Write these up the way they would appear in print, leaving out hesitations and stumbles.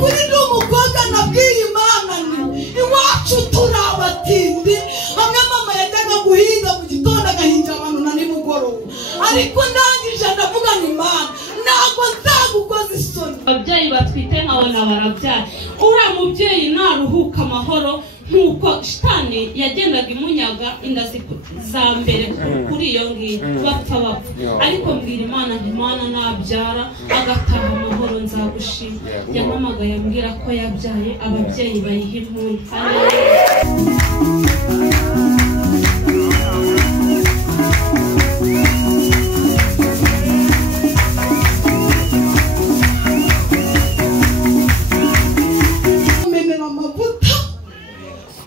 ukuri ni umukobwa nabwiye Imana ni iwacu turabatindi hamwe mama yajyaga guhinga mu gitondo agahinga abantu na nimugoroba ariko ndangije ndavuga ni Imana ntabwo nzagukoza isoni. Ababyeyi batwite nkabona barabyara uriya mubyeyi naruhuka amahoro nkuko shitani yagendaga imunyaga inda za mbere kuri iyo ngiyo bapfa ariko mbwira Imana nti Imana nabyara agataha amahoro nzagushima. Yampamagaye ambwira ko yabyaye ababyeyi bayiha impundu.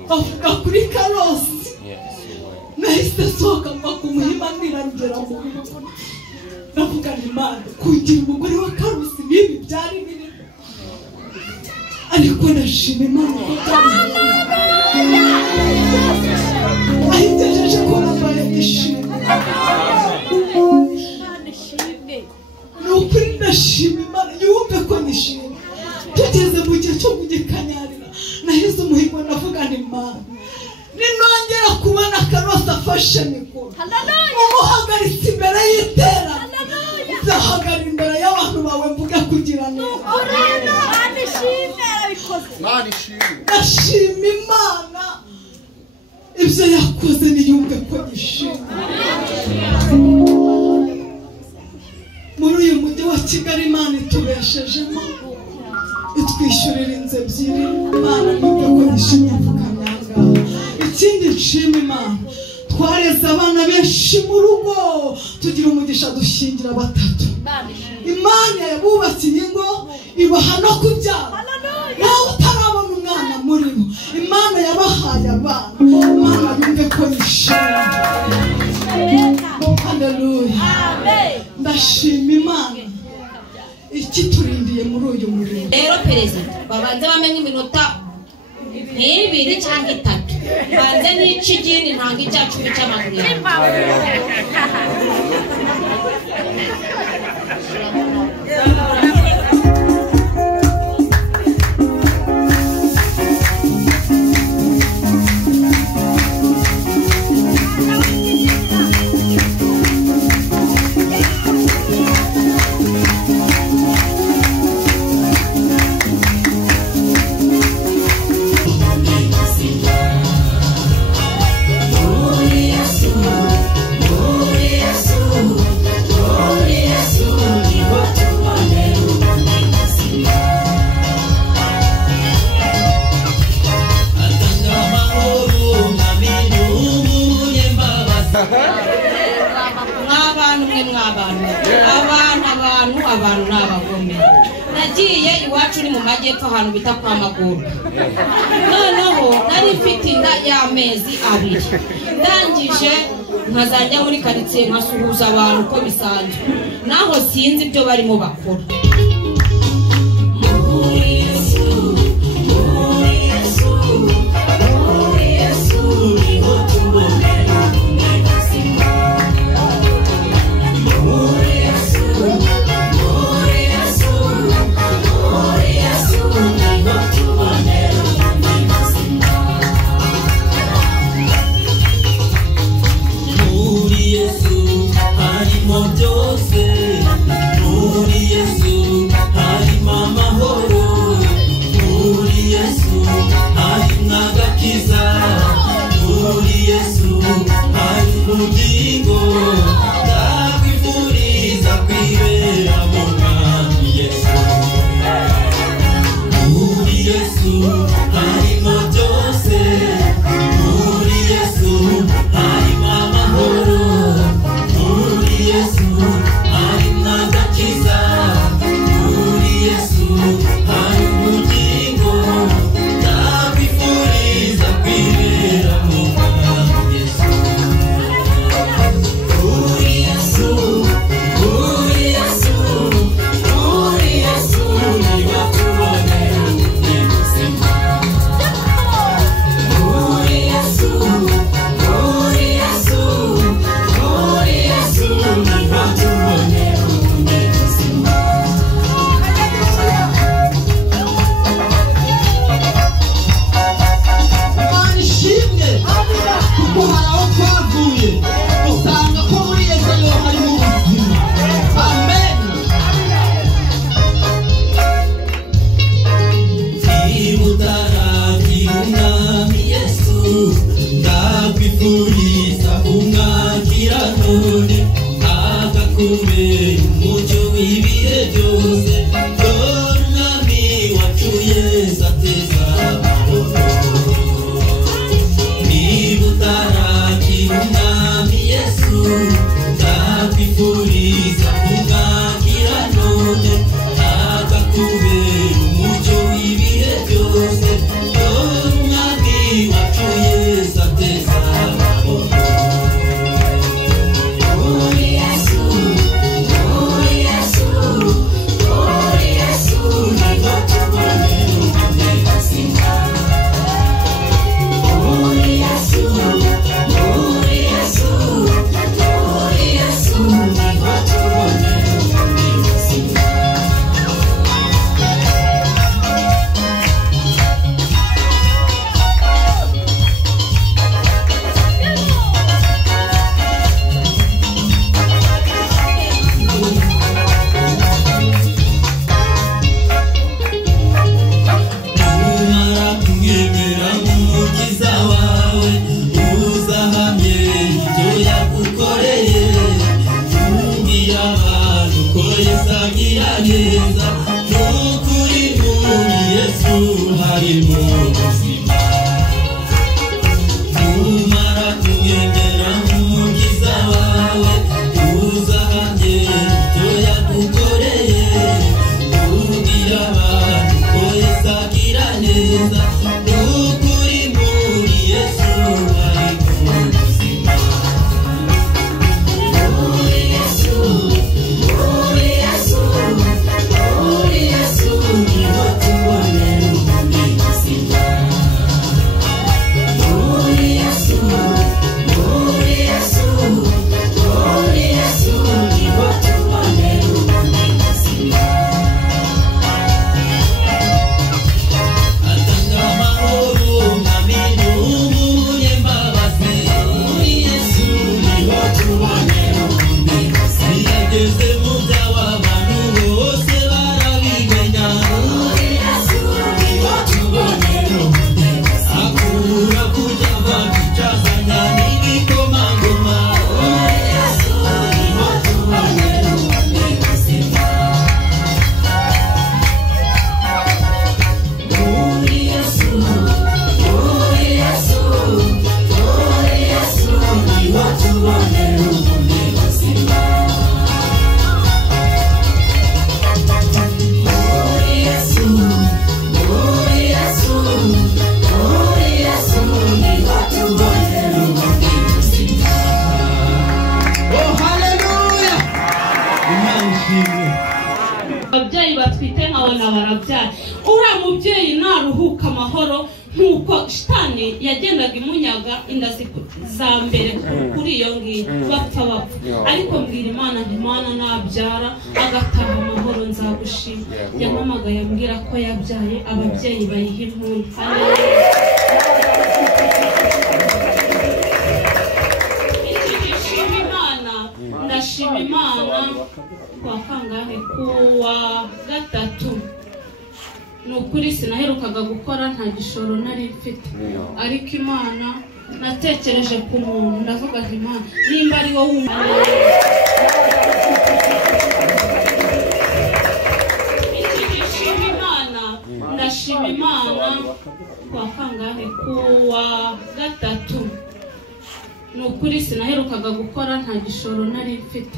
avuga kuri Karosi nahise sohoka mva ku muhima nirangera mu rugo ndavuga ni Imana kugira umugore wa Karosi nibi byari biri ariko ndashima Imana ahigejeje ko nabaye ishimwe n'ukuri ndashima Imana yumve ko nishimye. Tugeze mu gihe cyo kugikanyarira nahise umuhigo ndavuga ni Imana ninongera kubona Karosi afashe mikoro umuhagaritse imbere y'itera nzahagarara imbere y'abantu bawe mvuge kugira neza. ndashima Imana ibyo yakoze niyumve ko nishimye. muri uyu mujyi wa Kigali Imana itubeshejemo itwishyurira inzu ebyiri Imana nibyo ko nishimye mvuga nanga. Ikindi nshima Imana twareze abana benshi mu rugo tugira umugisha dushingira 3. Imana yabubakiye ingo ibaha no kubyara nawe utarabona umwana muri bo Imana yabahaye abana. Imana yumve ko nishimye. Haleluya. Ndashima Imana ikiturindiye muri uyu murimo. Rero perezida babanze bamenye iminota 2 cyangwa 3 banze n'ikigini ntanga icyacu cy'amaguru. Abantu n'abagome nagiye iwacu ni mu majyepfo ahantu bita kwa Maguru. Noneho nari mfite inda y'amezi 2 ndangije nkazajya muri karitsiye nkasuhuza abantu uko bisanzwe naho sinzi ibyo barimo bakora. Muri Yesu ababyeyi batwite nkabona barabyara uriya mubyeyi naruhuka amahoro nkuko shitani yagendaga imunyaga inda za mbere kuri iyo ngiyo bapfa ariko mbwira Imana nti Imana nabyara agataha amahoro nzagushima yampamagaye ambwira ko yabyaye ababyeyi bayiha impundu ndashima Imana kwa kangahe kuwa gatatu nukuri sinaherukaga gukora nta gishoro nari mfite ariko Imana natekereje ku muntu ndavuga nti Imana nimba ari wowe ndashima Imana kwa kangahe kuwa gatatu nukuri sinaherukaga gukora nta gishoro nari mfite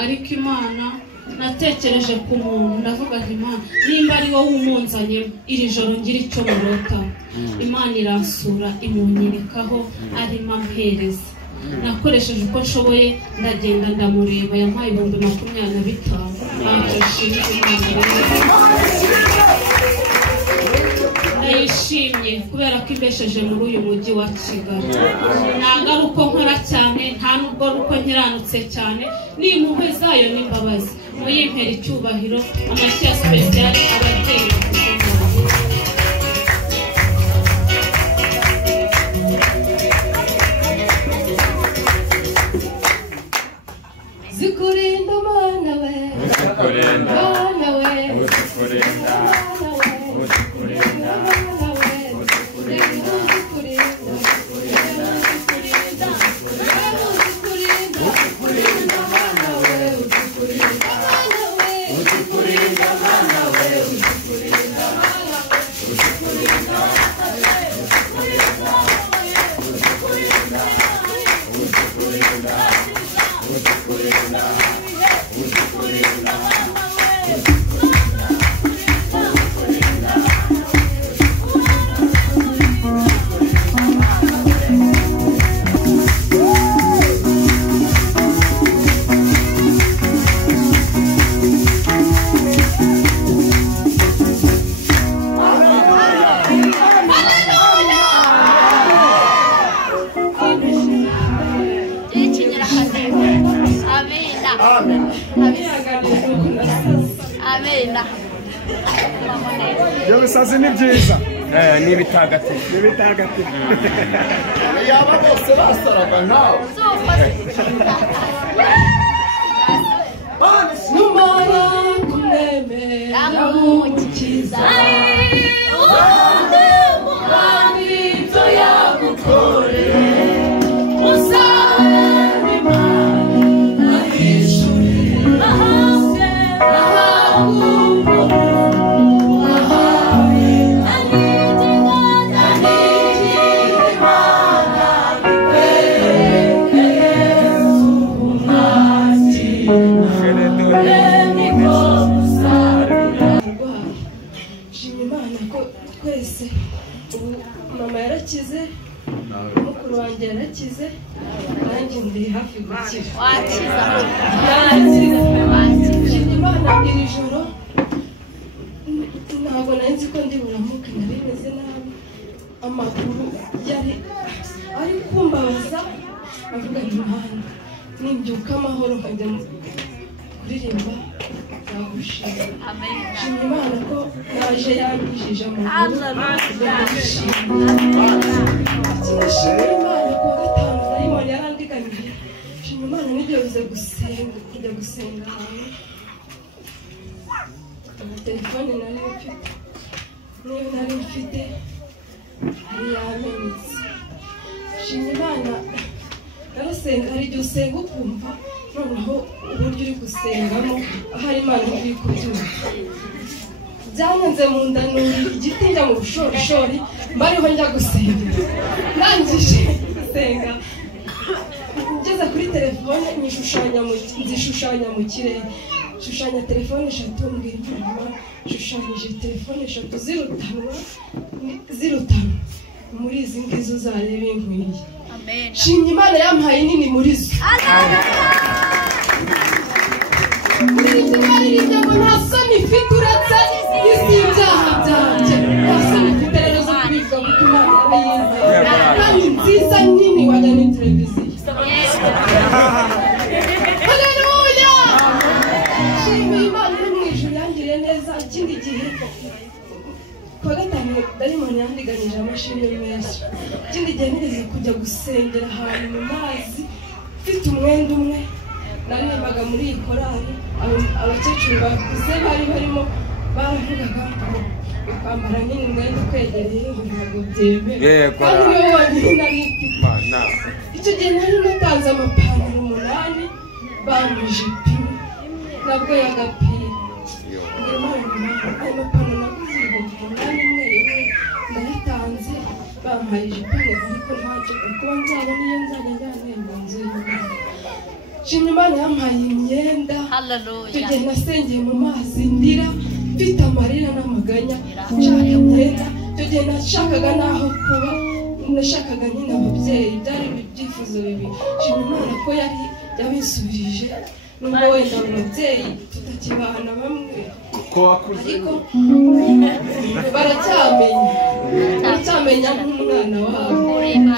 ariko Imana natekereje ku muntu ndavuga nti Imana nimba ari wowe umunzanye iri joro ngira icyo murota Imana iransura imunyerekaho arimo ampereza nakoresheje uko nshoboye ndagenda ndamureba yampaye 25,000 ndayishimye kubera ko imbesheje muri uyu mujyi wa Kigali ntabwo ari uko nkora cyane nta nubwo ari uko nkiranutse cyane n'impuhwe zayo n'imbabazi muyimpera icyubahiro amashyi ya special ababyeyi zikurinda Mana we Mana we zikurinda Yobisazi ni byiza ni bitagatifu yaba bose basaraga nawe numara kumemera mukiza uwande muhamito yagukore usabe Imana ahishuri ahawe Imana ko twese ubu mama yarakize mukuru wanjye yarakize nanjye ndi hafi gukira Imana iri joro ntabwo nari nzi ko ndi buramuke nari meze nabi amaguru yari ari kumbabaza avuga Imana nimbyuka amahoro nkajya kuririmba nzagushima shima Imana ko naje yanyijije amaguru shima Imana ko gatanu dayimoni yarandiganiye shima Imana nibyo bize gusenga kujya gusenga ahantu telefone nari mfite yari yamenetse shima Imana narasenga hari igihe usenga ukumva noneho uburyo uri gusengamo ahari Imana iri kubyumva byananze mu nda nurira igiti njya mu bushorishori mbariho njya gusenga ndangije gusenga ngeze kuri telefone nzishushanya mu kirere shushanya telefone 3 mbwira Imana shushanyije telefone 3 zirutana muri izi ngizo uzarebe inkwiye shimye Imana yampaye nini muri zo Niririmba ngo nta soni mfite uretse isi y'ibyaha byanjye nta soni mfite rero zo kubibwa kuko Imana yarayize kandi nziza nini wajya ni televiziyo haleluya shimye Imana iri mu ijuru yangiriye neza ikindi gihe kuwa gatanu dayimoni yandiganije amashimwe menshi ikindi gihe nigeze kujya gusengera ahantu mu mazi mfite umwenda umwe naririmbaga muri iyi korali abakecuru bakuze bari barimo baravugaga ngo kwambara nyine umwenda ukwegereye ntabwo byemewe kandi niyo wonyine nari mfite icyo gihe nari natanze amapantaro 8 bambuje ipine nabwo yagapira ayo mapantaro naguze ibihumbi 8 imwe ndayatanze bampaye ipine ariko ntacyo kuba nzabona iyo nzajya njyana nzu y'Imana shimye Imana yampaye imyenda icyo gihe nasengeye mu mazi ndira mfite amarira n'amaganya nshaka imyenda icyo gihe nashakaga n'aho kuba nashakaga nyine ababyeyi byari ibyifuzo bibi shimye Imana ko yari yabisubirije nubwo wenda ababyeyi tutakibana bamwe ariko baracyamenya nk'umwana wabo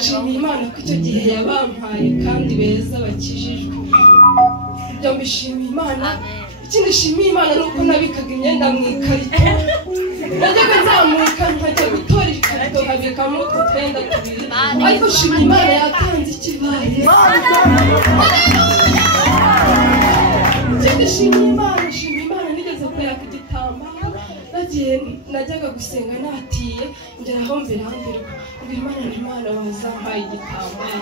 shimye Imana ko icyo gihe yabampaye kandi beza bakijijwe ibyo mbishimiye Imana ikindi shimiye Imana nuko nabikaga imyenda mu ikarito najyaga nzamuka nkajya gutora ikarito nkabikamo utwo twenda tubiri ariko shimiye Imana yatanze ikibaye ikindi shimiye Imana nigeze kuyaka igitambaro najyaga gusenga natiye ngeraho mbirambirwa ngo Imana wazampaye igitambaro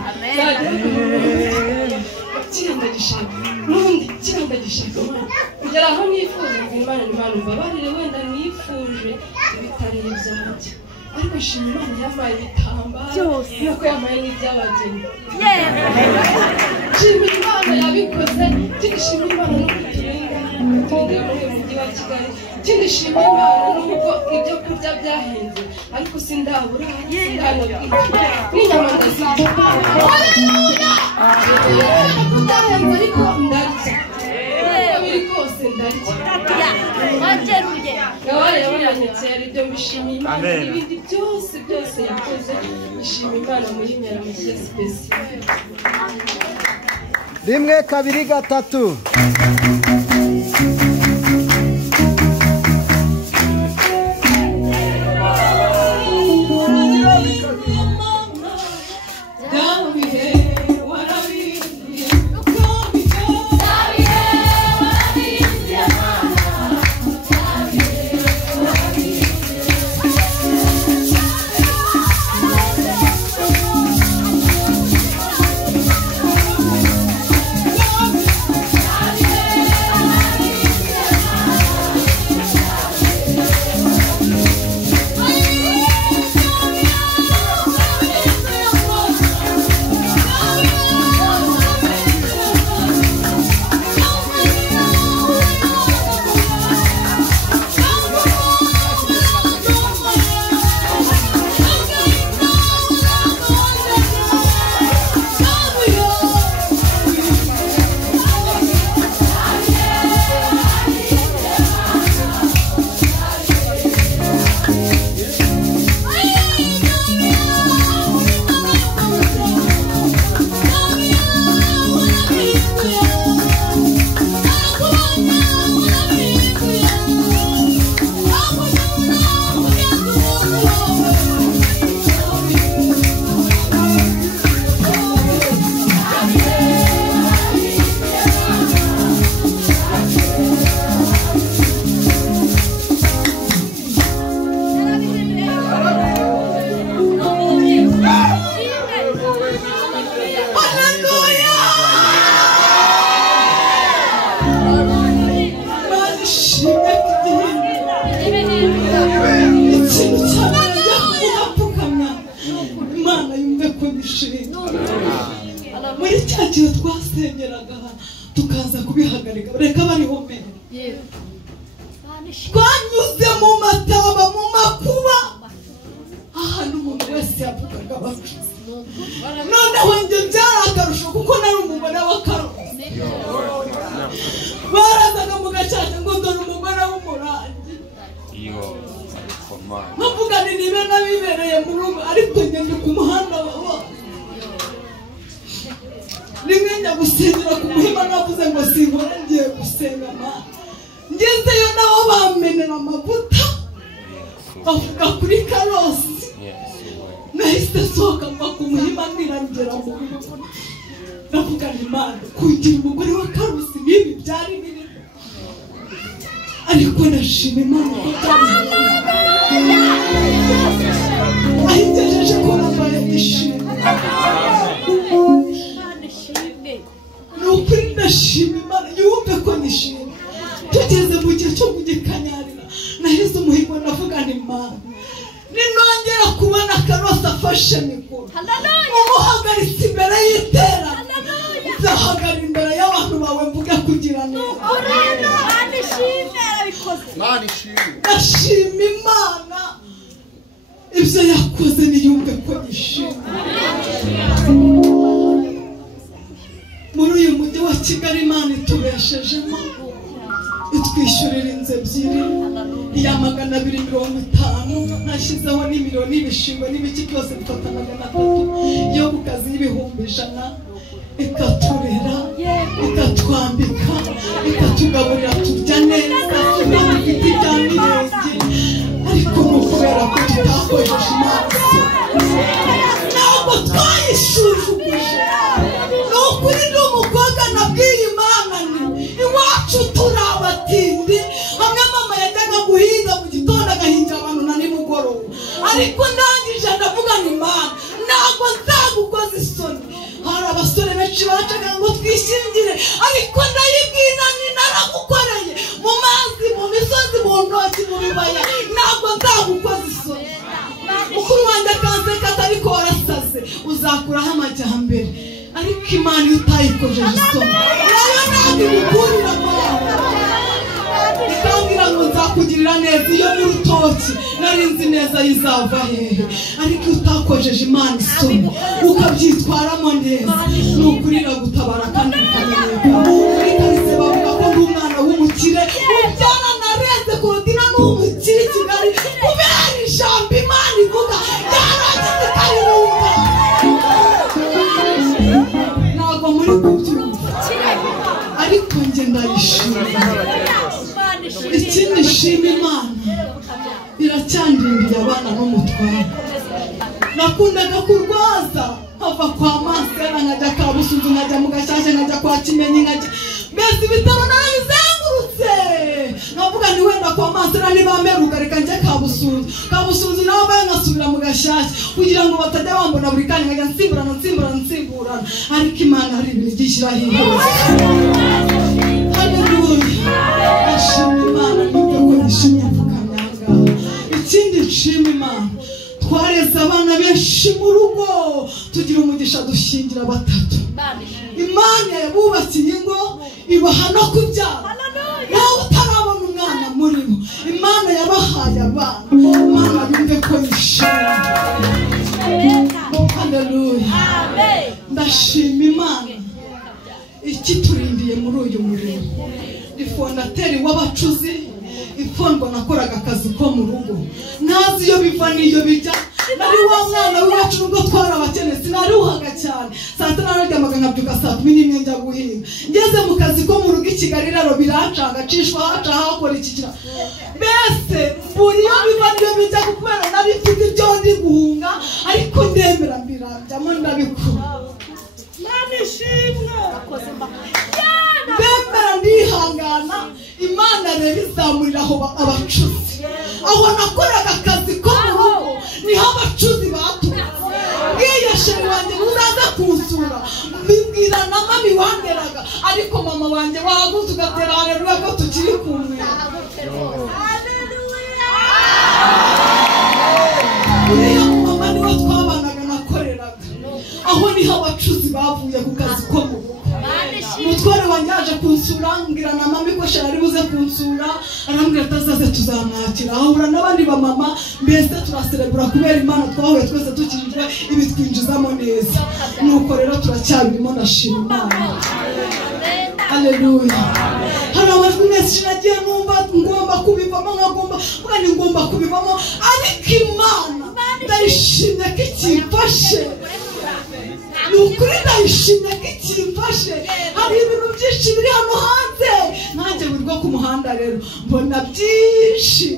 kirandagishaka n'ubundi kirandagishaka kugera aho nifuza ngo Imana mbabarire wenda nifuje ibitari ibyanjye ariko shima Imana yampaye ibitambaro nuko yampaye n'iby'abageni shima Imana yabikoze shima Imana no kuturinda muri uyu mujyi wa Kigali ikindi shima Imana nuko ibyo kurya byahenze ariko sindabura sindanabwira n'inyama ndazirya haleluya byahenze ariko ndarya biri kose ndarya gawaye yabonetse yari ibyo mbishimiye Imana n'ibindi byose yakoze bishima Imana muri Nyiramushya special 1 2 3 Yeah. twasengeraga tukaza kubihagarika reka bariho mbere twanyuze mu mataba mu makuba ahantu umuntu wese yavugaga abacuzi noneho njye byari akarusho kuko nari umugore w'akaruzi barazaga mu gacaca ngo dore umugore w'umurangi bavuga ni nibe nabibereye mu rugo ariko ngende ku muhanda wawe rimwe njya gusengera ku muhima navuze ngo sinkora ngiye gusenga Mana ngezeyo nabo bamenera amavuta bavuga kuri karosi nahise sohoka mva ku muhima niragera mu rugo ndavuga ni Mana kugira umugore wa karosi n'ibi byari birimo ariko ndashima Imana ahigejeje ko nambaye ishimwe nukuri ndashima Imana yumve ko nishimye tugeze mu gihe cyo kugikanyarira nahise umuhigo ndavuga ni Mana ninongera kubona karosi afashe mikoro umuhagaritse imbere y'iterana nzahagarara imbere y'abantu bawe mvuge kugira neza ndashima Imana ibyo yakoze niyumve ko yishimye muri uyu mujyi wa Kigali Imana itubeshejemo itwishyurira inzu ebyiri iya 250 nashyizeho n'imiliyoni y'ibishingwe n'ibiki byose bifata 300 yo ku kazi y'ibihumbi 100 ikaturera ikatwambika ikatugaburira turya neza Imana ifite ibya mirenge ariko ni ukubera ko tutakoresheje Imana ntabwo twayishujuguje ni ukuri ni umukobwa nabwiye Imana ni iwacu turi abatindi hamwe mama yajyaga guhinga mu gitondo agahinga abantu na nimugoroba ariko ndangije ndavuga ni Imana ntabwo nzagukoza isoni hari abasore benshi bacaga ngo twishyingire ariko ndayibwira ni naragukoreye mu mazi mu misozi mu ntoki mu bibaya ntabwo nzagukoza isoni mukuru wanjye akanseka ariko warasaze uzakuraho amajyambere ariko Imana iyo utayikojeje isoni nayo ntabwo ibikurira Mana ikambwira ngo nzakugirira neza iyo mu rutoki nari nzi neza yizava hehe ariko iyo utakojeje Imana isoni ukabyitwaramo neza ni ukuri iragutabara kandi bikamenyekana muri karitsiye bavuga ko ndi umwana w'umukire ubyara nareze Korodina n'umukire i Kigali kubera ijambo Imana ivuga yarangiza ikaririmba ntabwo muri kubyumva ariko njye ndayishima ikindi nshima Imana iracyandindiye abana n'umutware nakundaga kurwaza nkava kwa Masera nkajya Kabusunzu nkajya mu Gashyashya nkajya kwa Kimenyi nkajya mbese ibitaro narabizengurutse nkavuga ni wenda kwa Masera ntibamperuka reka njye Kabusunzu naho bayo nkasubira mu Gashyashya kugira ngo batajya bambona buri kanya nkajya nsimburana ariko Imana hari ibintu igishyiraho iherezo ndashima Imana nibyo ko nishimye mvukamyanga ikindi nshima Imana twareze abana benshi mu rugo tugira umugisha dushingira 3 Imana yabubakiye ingo ibaha no kubyara nawe utarabona umwana muri bo Imana yabahaye abana Imana yumve ko yishimye haleluya ndashima Imana ikiturindiye muri uyu murimo ifondateri w'abacuzi ipfondwa nakoraga akazi ko mu rugo ntazi iyo biva n'iyo bijya nari wa mwana w'iwacu nubwo twarabakene sinaruhaga cyane saa 9 nararyamaga nkabyuka saa 11 njya guhinga ngeze mu kazi ko mu rugo i Kigali rero biracanga cishwa haca hakora ikikira mbese buri iyo biva n'iyo bijya kubera nari mfite ibyo ndi guhunga ariko ndemera mbirajyamo ndabikura Imana ishimwe ndemera ndihangana Imana rero izamuriraho abacuzi aho nakoraga akazi ko mu rugo niho abacuzi baturutse bwiye sheri wanjye uzaza kunsura mbibwira na mami wanderaga ariko mama wanjye waguze ugatera haleluya ko tukiri kumwe uriya mama niwe twabanaga nakoreraga aho niho abacuzi bavuye ku kazi ko mu rugo umutware wanjye yaje kunsura mbwira na mama ko shara ari buze kunsura arambwira atazaze tuzamwakira ahura n'abandi ba mama mbese turaserebura kubera Imana twahuye twese tukijwe ibi twinjizamo neza nuko rero turacyabirimo ndashima Imana. Haleluya. Hari amajwi menshi nagiye numva ngomba kubivamo kandi ngomba kubivamo ariko Imana ndayishimye ko ikimfashe. Nukuri ndayishimye ko ikimfashe. Hari ibintu byinshi biri hano hanze nanjye wirwa ku muhanda rero mbona byinshi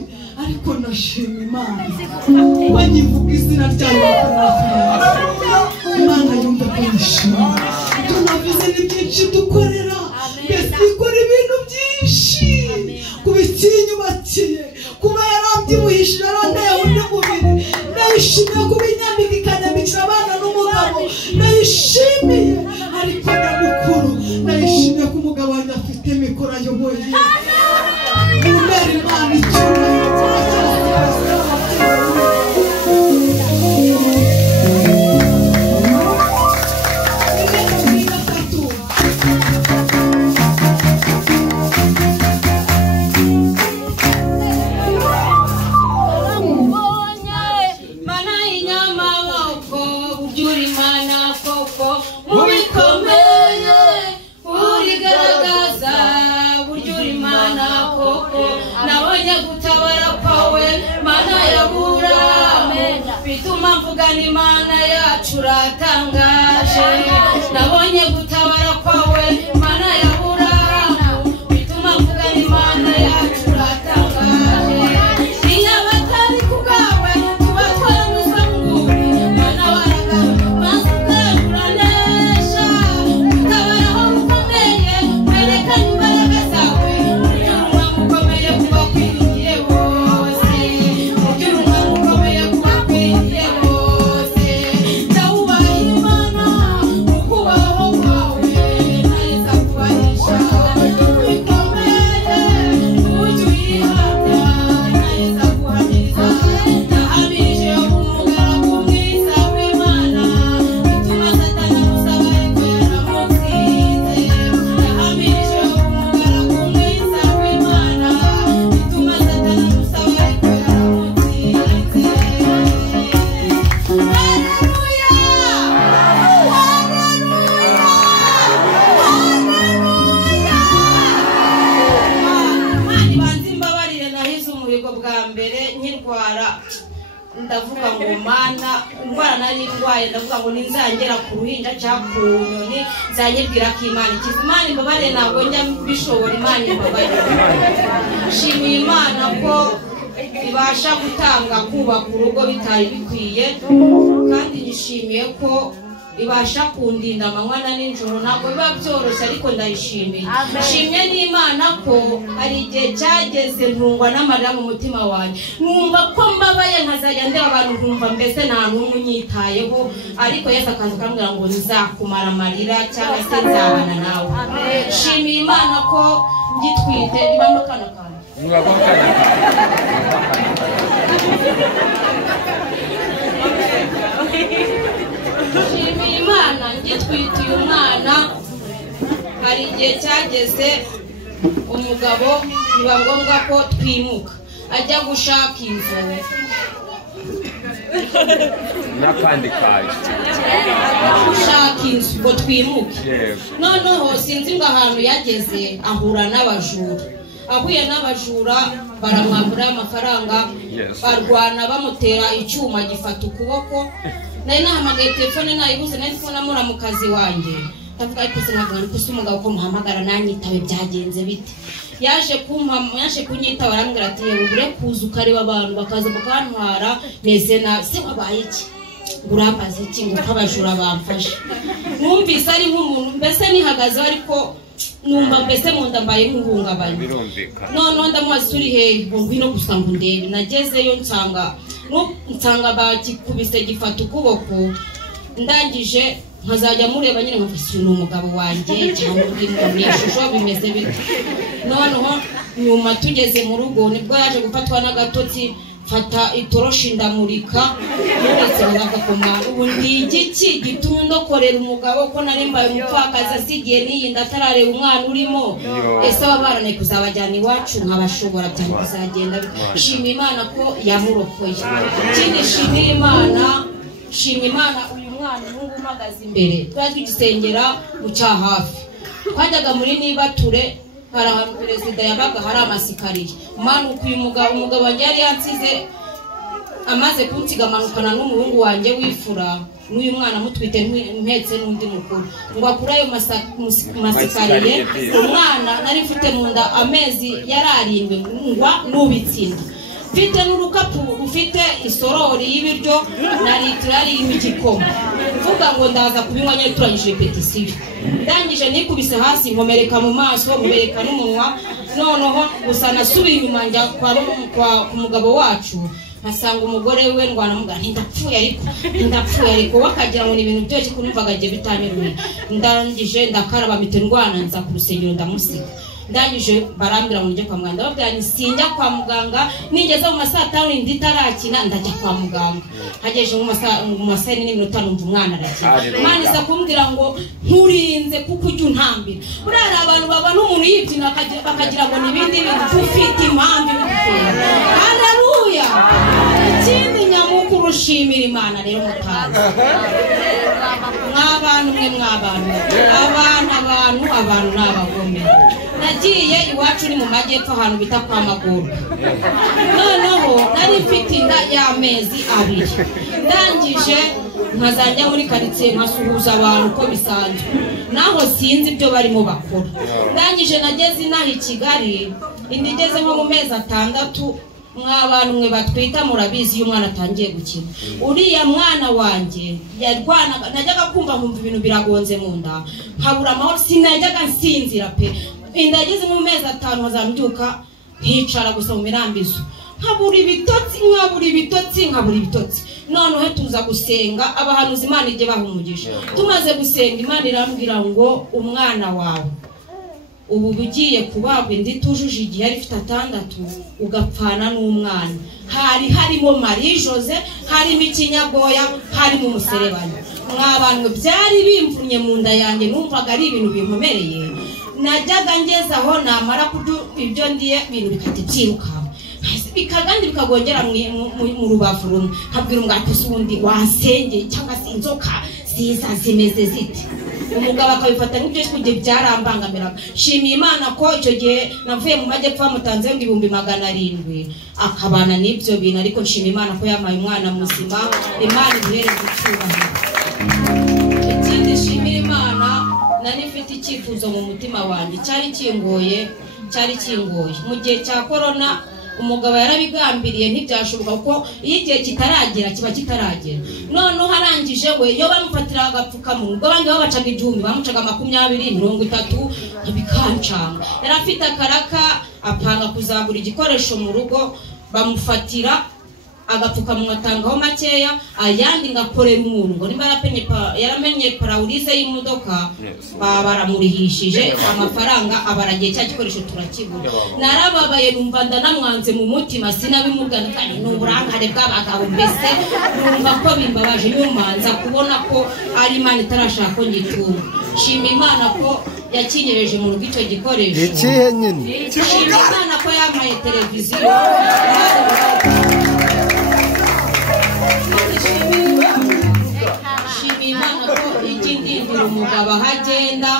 ariko ndashima Imana wanyivuga izina ryayo Imana yumva ko nishimye. Tunavuze ni byinshi dukorera mbese ikora ibintu byinshi kuba ikinyubakiye kuba yarabyibuhishije aranteye undi mubiri ndayishimiye kuba inyambika ikanyambikira abana n'umugabo ndayishimiye ariko nyamukuru ndayishimiye ko umugabo wanjye afite mikoro ayoboye umera Imana icyubahiro. Imana yacu uratangaje nabonye gutabara kwawe Mana ya Burahamu bituma mvuga Imana yacu uratangaje iyo abatari kubwawe tuba twaranyuzwe mu nguni Mana waraga maze uranesha utabara aho ukomeye werekana imbaraga zawe uburyo umwami ukomeye kuba kwiriye bose uburyo umwami ukomeye kuba kwiriye bose. Ndavuga ngo Mana indwara nari ndwaye ndavuga ngo ninzangera ku ruhinja cyangwa ku nyoni nzanyibwira ko Imana ikiza. Imana imbabare ntabwo njya bishobora Imana imbabare. Nshimiye Imana ko ibasha gutanga kubaka urugo bitari bikwiye kandi nishimiye ko ibasha kundinda amanywa na nijoro ntabwo biba byoroshye ariko ndayishimiye. Nshimye n'Imana ko hari igihe cyageze ntungwa n'amarira mu mutima wanjye numva ko mbabaye nkazajya ndeba abantu nkumva mbese nta n'umwe unyitayeho ariko Yesu akaza akambwira ngo nzakumara amarira cyangwa se nzabana nawe. Nshimiye Imana ko ngitwite ibamo kana kana nshimiye Imana ngitwitiye umwana hari igihe cyageze umugabo biba ngombwa ko twimuka ajya gushaka inzu n'akandi kaje gushaka inzu ngo twimuke. Noneho sinzi ngo ahantu yageze ahura n'abajura ahuye n'abajura baramwambura amafaranga barwana bamutera icyuma gifata ukuboko. Nari nahamagaye telefone nayibuze nari kubona mura mu kazi wanjye ndavuga ariko sinagana ko umugabo ko muhamagara nanyitabe byagenze bite. Yaje kunyita barambwira ati ubure kuza ukareba abantu bakaza bakantwara meze na se wabaye iki ngurambaza iki ngo kabajura bamfashe. Numvise ari nk'umuntu mbese nihagaze ariko numva mbese mu ndambaye nk'uhungabanye. None ndamuhasuri he ngwino gusa ngo ndebe nagezeyo nsanga bakikubise gifata ukuboko ndangije nkazajya mureba nyine nkafashe n'umugabo wanjye cyangwa n'ishusho bimeze bite. Noneho nyuma tugeze mu rugo nibwo yaje gufatwa n'agatotsi fata itoroshi ndamurika ndetse nagakoma ubundi igiki gitumye ndokorera umugabo ko nari mbaye umupfakazi asigiye niyi ndatarareba umwana urimo ese ababarane kuzabajyana iwacu nkabashobora cyane kuzagenda shima Imana ko yamurokoye ikindi shima Imana uyu mwana n'ubu magaze imbere twaje igisengera mu cyahafi twajyaga muri Nibature hari ahantu perezida yabaga hari amasikariye manuka uyu umugabo wanjye yari yansize amaze kunsiga manukana n'umuhungu wanjye wifura n'uyu mwana mutwite mpetse n'undi mukuru ngo akura ayo masikariye umwana nari mfite mu nda amezi yararindwe ngwa n'ubitsinda mfite n'urukapu rufite isorori y'ibiryo na litiro y'igikoma mvuga ngo ndaza kubinywa nyine turangije repetisiyo ndangije nikubise hasi nkomereka mu maso nkomereka n'umunwa noneho gusa nasubiye inyuma njya kwa mugabo wacu nkasanga umugore we ndwana mugana ndapfuye ariko wakagira ngo ni ibintu byose kunumvaga agiye bitanyuruye ndangije ndakaraba mite ndwana nza ku rusengero ndamusiga ndangije barambira mu njye kwa muganga ndababwira sinjya kwa muganga nigeze mu masaha 5 nditarakina ndajya kwa muganga hageje mu masaha 4 numva umwana arakina mani za kumbwira ngo nkurinze kuko ujya untambira burara abantu baba n'umuntu yibyina bakagira ngo nibindi bintu ufite impamvu bigufera haleluya ikindi nyamukuru shimira Imana rero mutazi abantu n'abagome nagiye iwacu ni mu majyepfo ahantu bita kwa Maguru noneho nari mfite inda y'amezi 2 ndangije nkazajya muri karitsiye nkasuhuza abantu ko bisanzwe naho sinzi ibyo barimo bakora ndangije nageze inaha i Kigali indi igeze nko mu mezi 6 mw'abantu mwe batwita murabizi iyo umwana atangiye gukina uriya mwana wanjye yarwanaga najyaga kumva nkumva ibintu biragonze mu nda nkabura amahoro sinajyaga nsinzira pe indageze mu mezi 5 hazambyuka nkicara gusa mu mirambizo nkabura ibitotsi noneho tuza gusenga abahanuzi Imana ije bahumugisha tumaze gusenga Imana irambwira ngo umwana wawe ubu bugiye kubagwa indi tujuje igihe ari 6 ugapfana n'umwana harimo Marie Jose harimo ikinyagoya harimo umuserebanya mwabantu byari bimvunye mu nda yanjye numvaga ari ibintu binkomereye najyaga ngezaho namara kudu ibyo ndiye ibintu bikatibyiruka bikagandi bikagongera mu rubavu rumwe nkabwira umwaka usundi wasengeye cyangwa se inzoka ziza zimeze ziti umugabo akabifata nk'ibyo kujye byarambangamiraga shimiye Imana ko icyo gihe navuye mu majyepfo bamutanze ngo 700 akabana n'ibyo bintu ariko nshimiye Imana ko yamaye umwana muzima Imana ihereze icyubahiro ikindi shimiye Imana nari mfite icyifuzo mu mutima wanjye cyari kingoye mu gihe cya corona umugabo yarabigambiriye ntibyashoboka ko iyo igihe kitaragera kiba kitaragera noneho harangije we yo bamufatira agapfukamunwa abandi babacaga 10 bamucaga 20 30 bikancanga yarafite akaraka apanga kuzagura igikoresho mu rugo bamufatira agapfukamunwa atangaho makeya ayandi ngakorera umuntu ngo nimba yaramenye paraulize y'imodoka baramurihishije amafaranga abaragiye cya gikoresho turakibura narababaye numva ndanamwanze mu mutima sinabimugana kandi n'uburangare bw'abagabo mbese numva ko bimbabaje nyumanza kubona ko ari Imana itarashaka ko ngitunga shima Imana ko yakinyereje mu rugo icyo gikoresho ikihe nyine shima Imana ko yamaye televiziyo Imana ko ikindindira umugabo ahagenda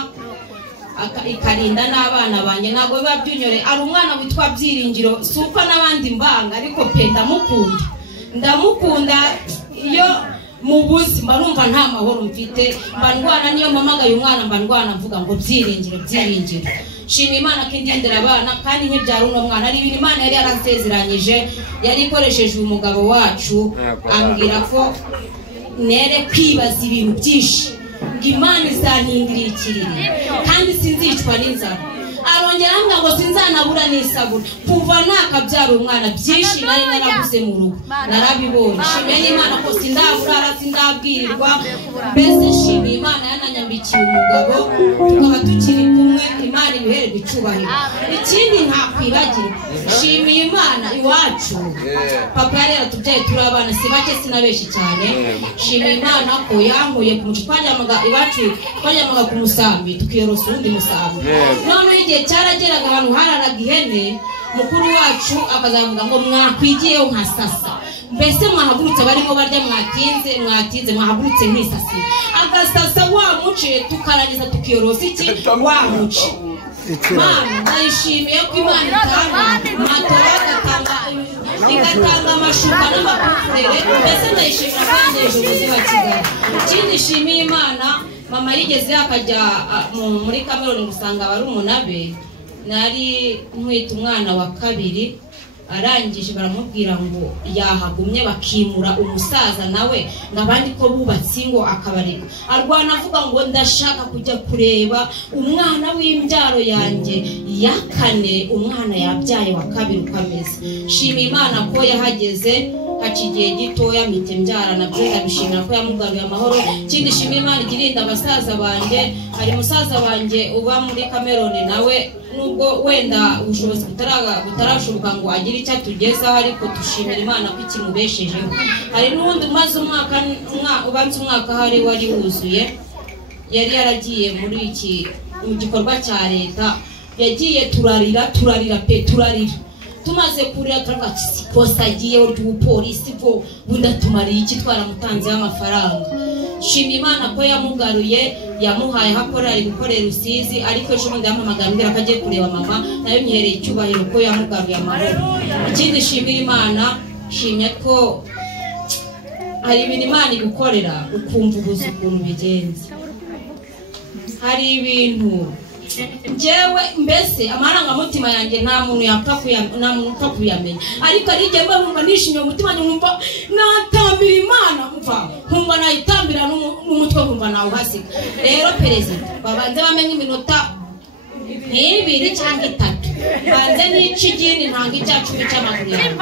ikarinda n'abana banjye ntabwo biba byunyore ari umwana witwa Byiringiro suko n'abandi mbanga ariko pe ndamukunda iyo mu buzima numva nta mahoro mfite mbandwana niyo mpamagaye umwana mbandwana mvuga ngo Byiringiro shima Imana ko indindira abana kandi nkibyara uno mwana ari ibintu Imana yari yarasezeranyije yari ikoresheje umugabo wacu ambwira ko nere kwibaza ibintu byinshi ngo Imana izantindira ikiriri kandi sinzicwa n'inzara arongera ngo sinzanabura n'isabura kuva nakabyara umwana byinshi nari naraguze mu rugo narabibonye shimye Imana ko sindaburara sindabwirirwa mbese shimye Imana yananyambikiye umugabo tukaba tukiri kumwe Imana ibiherwe icubahiro ikindi ntakwibagira shimye Imana iwacu papa yari yaratubyaye turi abana si bake sinabeshi cyane shima Imana ko yankuye ku muco twajyamaga iwacu twajyamaga ku musambi tukiyorosa uwundi musambi none igihe cyarageraga ahantu hararaga ihene mukuru wacu akazavuga ngo mwakwigiyeho nka sasa mbese mwahagurutse barimo barya mwatinze mwahagurutse nk'isasi agasasa wa muce tukarangiza tukiyorosa iki wa muce Mana ndayishimiye ko Imana itanga matora igatanga amashuka n'amapufurere mbese ndayishimira kandi ejobuzi wa Kigali ikindi shimiye Imana mama yigeze akajya muri Cameroon gusanga barumuna be nari nkwita umwana wa kabiri arangije baramubwira ngo yahagumye bakimura umusaza nawe ngabandi ko bubatsi ngo akabarika arwana avuga ngo ndashaka kujya kureba umwana w'imbyaro yanjye yakane umwana yabyaye wa kabiri ukameze shima Imana ko yahageze hacigiye gitoya mite mbyara nabyo ndabishimira ko yamugaruye amahoro kindi shima Imana igirinda abasaza banje hari musaza banje uba muri Cameroon nawe nubwo wenda ubushobozi butarashoboka ngo agire icyo atugezaho ariko dushimira Imana ko ikimubeshejeho hari n'ubundi umaze ubanza umwaka hari wari wuzuye yari yaragiye muri iki mu gikorwa cya leta yagiye turarira tumaze kurira turavuga kosa agiye ry'upolisi bwo bunda tumariye iki twaramutanze y'amafaranga shima Imana ko yamugaruye yamuhaye hakora ari gukorera Rusizi ariko ejo bundi yampamagara mbwira ko agiye kureba mama nayo myihereye icyubahiro ko yamugaruye amahoro ikindi shimira Imana shimye ko hari ibintu Imana igukorera ukumva ubuze ukuntu bigenze hari ibintu jewe mbese amarangamutima yanjye nta muntu yapfa kuyamenya ariko ari jye mba nishimye umutima nkumva natambira Imana nkumva nayitambira n'umutwe nkumva nawe uhasiga rero perezida babanze bamenye iminota n'ibiri cyangwa itatu banze n'icigini ntanga icya 10 cy'amaguru yanjye